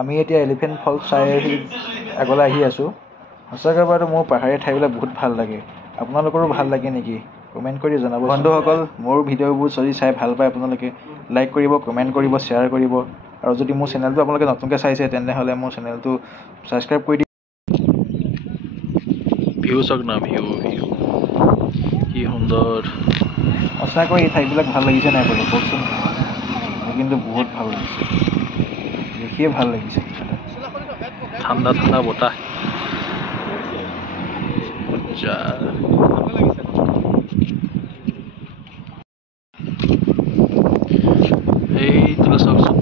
আমি এতিয়া এলিফেণ্ট ফলছ চাই আগলৈ আহি আছোঁ। সঁচাকৈ বাৰু মোৰ পাহাৰীয়া ঠাইবিলাক বহুত ভাল লাগে। আপোনালোকৰো ভাল লাগে নেকি? কমেণ্ট কৰি জনাব। বন্ধুসকল, মোৰ ভিডিঅ'বোৰ যদি চাই ভাল পায় আপোনালোকে লাইক কৰিব, কমেণ্ট কৰিব, শ্বেয়াৰ কৰিব। আৰু যদি মোৰ চেনেলটো আপোনালোকে নতুনকৈ চাইছে তেনেহ'লে মোৰ চেনেলটো ছাবস্ক্ৰাইব কৰি দিব। ভিউ চাওক না, ভিউ কি সুন্দৰ। সঁচাকৈ এই ঠাইবিলাক ভাল লাগিছে নাই বাৰু কওকচোন? মোৰ কিন্তু বহুত ভাল লাগিছে, দেখিয়ে ভাল লাগিছে। ঠাণ্ডা ঠাণ্ডা বতাহ। এইটো চাওকচোন,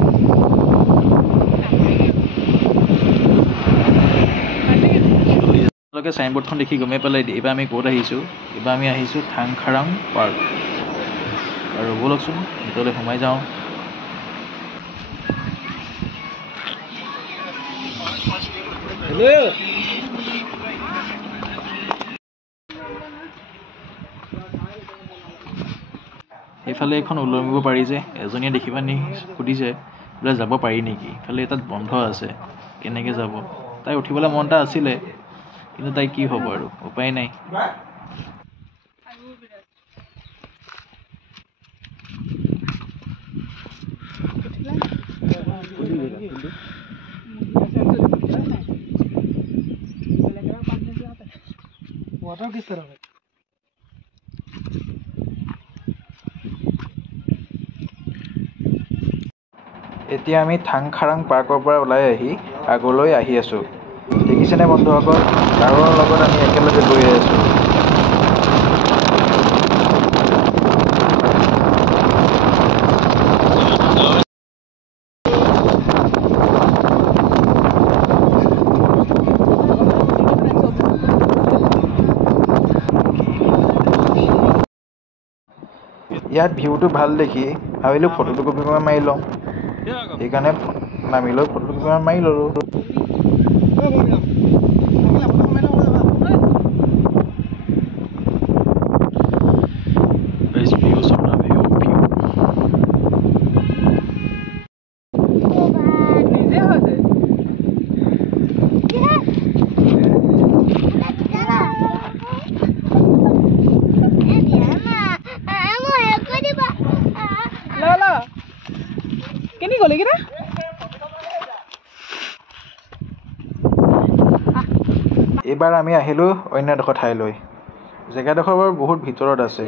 আপোনালোকে চাইনবোৰ্ডখন দেখি গমেই পালে এইবাৰ আমি ক'ত আহিছোঁ। এইবাৰ আমি আহিছোঁ থাংখাৰাং পাৰ্ক। আৰু ব'লকচোন ভিতৰলৈ সোমাই যাওঁ। সেইফালে এখন ওলমিব পাৰি যে, এজনীয়ে দেখিবা নি সুধিছে বোলে যাব পাৰি নেকি? ইফালে তাত বন্ধ আছে, কেনেকৈ যাব? তাই উঠিবলৈ মন এটা আছিলে, কিন্তু তাই কি হ'ব আৰু উপায় নাই। এতিয়া আমি থাংখাৰাং পাৰ্কৰ পৰা ওলাই আহি আগলৈ আহি আছোঁ। দেখিছেনে বন্ধুসকল, গাৰোৰ লগত আমি একেলগে গৈ আছোঁ। ইয়াত ভিউটো ভাল দেখি ভাবিলোঁ ফটো দুকপিমান মাৰি লওঁ। সেইকাৰণে নামি লৈ ফটো দুকপিমান মাৰি ল'লোঁ। এইবাৰ আমি আহিলোঁ অন্য এডোখৰ ঠাইলৈ। জেগাডোখৰ বাৰু বহুত ভিতৰত আছে।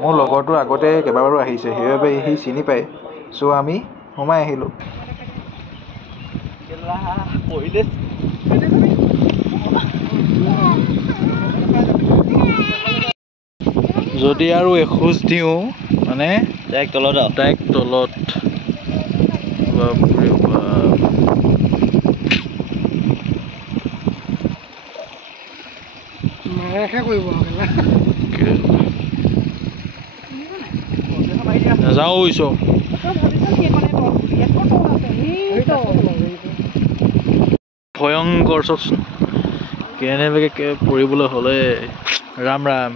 মোৰ লগৰটো আগতে কেইবাবাৰো আহিছে, সেইবাবে সি চিনি পায়। চ' আমি সোমাই আহিলোঁ। যদি আৰু এখোজ দিওঁ মানে ডাইৰেক্ট তলত। বাপৰে বাপ। নাযাওঁ ওইছো ভয়ংকৰ চাওকচোন, কেনেবাকৈ পৰিবলৈ হ'লে ৰাম ৰাম।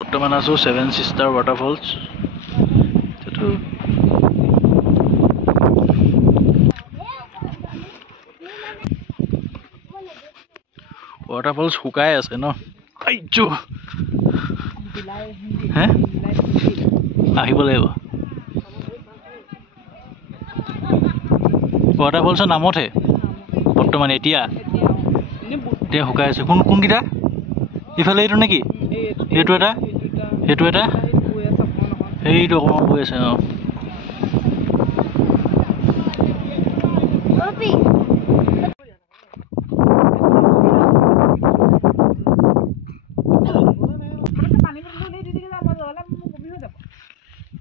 বৰ্তমান আছোঁ 7 ছিষ্টাৰ ৱাটাৰফলছ। ৱাটাৰফলছ শুকাই আছে ন? হে আহিব লাগিব ৱাটাৰফলছৰ নামতহে বৰ্তমান। এতিয়া শুকাই আছে। কোনকেইটা? ইফালে এইটো নেকি? এইটো এটা, সেইটো এটা, সেইটো অকণমান গৈ আছে। অঁ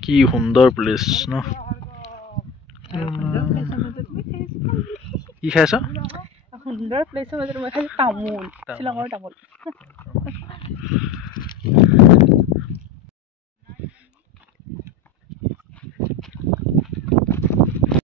কি সুন্দৰ প্লেচ ন? কি খাইছ? সুন্দৰ প্লেচৰ মাজত মই খাইছোঁ তামোল, শ্বিলঙৰ তামোল।